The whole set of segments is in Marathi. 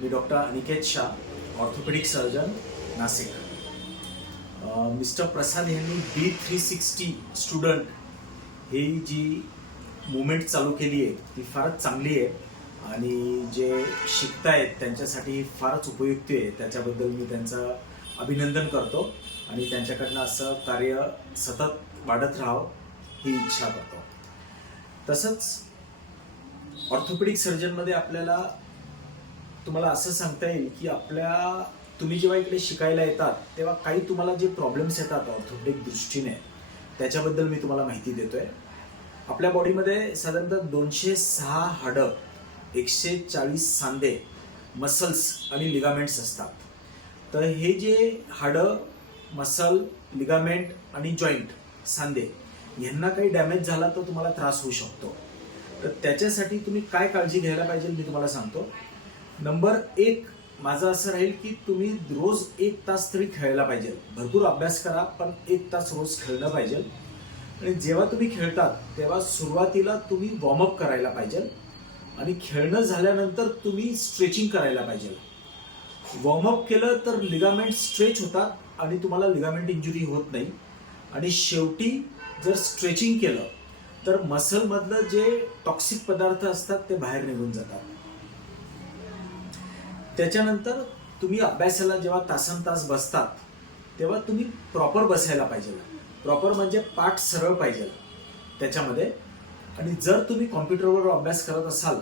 मी doctor Aniket Shah, orthopaedic surgeon, Nashik. Mister Prasad यांनी D360 स्टुडंट ही जी मुवमेंट चालू केली आहे ती फारच चांगली आहे आणि जे शिकतायत त्यांच्यासाठी फारच उपयुक्त आहे. त्याच्याबद्दल मी त्यांचं अभिनंदन करतो आणि त्यांच्याकडनं असं कार्य सतत वाढत राहावं ही इच्छा करतो. तसंच ऑर्थोपेडिक सर्जनमध्ये आपल्याला तुम्हाला असं सांगता येईल की तुम्ही जेव्हा इकडे शिकायला येतात तेव्हा काही तुम्हाला जे प्रॉब्लेम्स येतात ऑर्थोपेडिक दृष्टीने त्याच्याबद्दल मी तुम्हाला माहिती देतोय. आपल्या बॉडीमध्ये साधारणतः 206 हाडं, 140 सांधे, मसल्स आणि लिगामेंट्स असतात. तर हे जे हाडं, मसल, लिगामेंट आणि जॉईंट, सांधे यांना काही डॅमेज झाला तर तुम्हाला त्रास होऊ शकतो. तर त्याच्यासाठी तुम्ही काय काळजी घ्यायला पाहिजे मी तुम्हाला सांगतो. नंबर 1 माझं असं राहील की तुम्ही रोज 1 तास तरी खेळायला पाहिजे. भरपूर अभ्यास करा पण 1 तास रोज खेळलं पाहिजे. आणि जेव्हा तुम्ही खेळतात तेव्हा सुरुवातीला तुम्ही वॉर्मअप करायला पाहिजे आणि खेळणं झाल्यानंतर तुम्ही स्ट्रेचिंग करायला पाहिजे. वॉर्मअप केलं तर लिगामेंट स्ट्रेच होतात आणि तुम्हाला लिगामेंट इंजुरी होत नाही. आणि शेवटी जर स्ट्रेचिंग केलं तर मसलमधलं जे टॉक्सिक पदार्थ असतात ते बाहेर निघून जातात. त्याच्यानंतर तुम्ही अभ्यासाला जेव्हा तासनतास बसतात तेव्हा तुम्ही प्रॉपर बसायला पाहिजे. प्रॉपर म्हणजे पाठ सरळ पाहिजे त्याच्यामध्ये. आणि जर तुम्ही कॉम्प्युटरवर अभ्यास करत असाल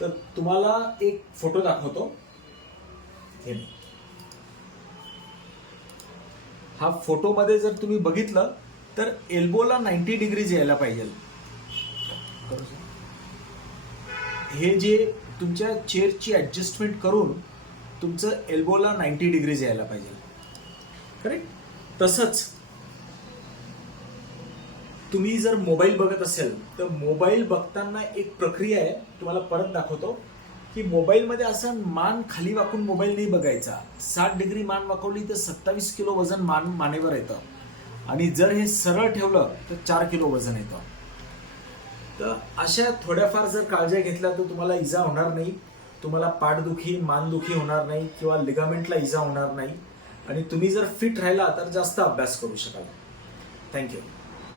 तर तुम्हाला एक फोटो दाखवतो. हा फोटोमध्ये जर तुम्ही बघितलं तर एल्बोला 90 डिग्रीज यायला पाहिजे. हे जे तुमच्या चेअरची ऍडजस्टमेंट करून तुमचं एल्बोला 90 डिग्रीज यायला पाहिजे. करेक्ट. तसंच तुम्ही जर मोबाईल बघत असेल तर मोबाईल बघताना एक प्रक्रिया आहे, तुम्हाला परत दाखवतो की मोबाईलमध्ये असं मान खाली वाकून मोबाईल नाही बघायचा. 60 डिग्री मान वाकवली तर 27 किलो वजन मानेवर येतं आणि जर हे सरळ ठेवलं तर 4 किलो वजन येतं. तर अशा थोड्याफार जर काळज्या घेतल्या तर तुम्हाला इजा होणार नाही. तुम्हाला पाठदुखी, मानदुखी होणार नाही किंवा लिगामेंटला इजा होणार नाही आणि तुम्ही जर फिट राहिला तर जास्त अभ्यास करू शकाल. थँक्यू.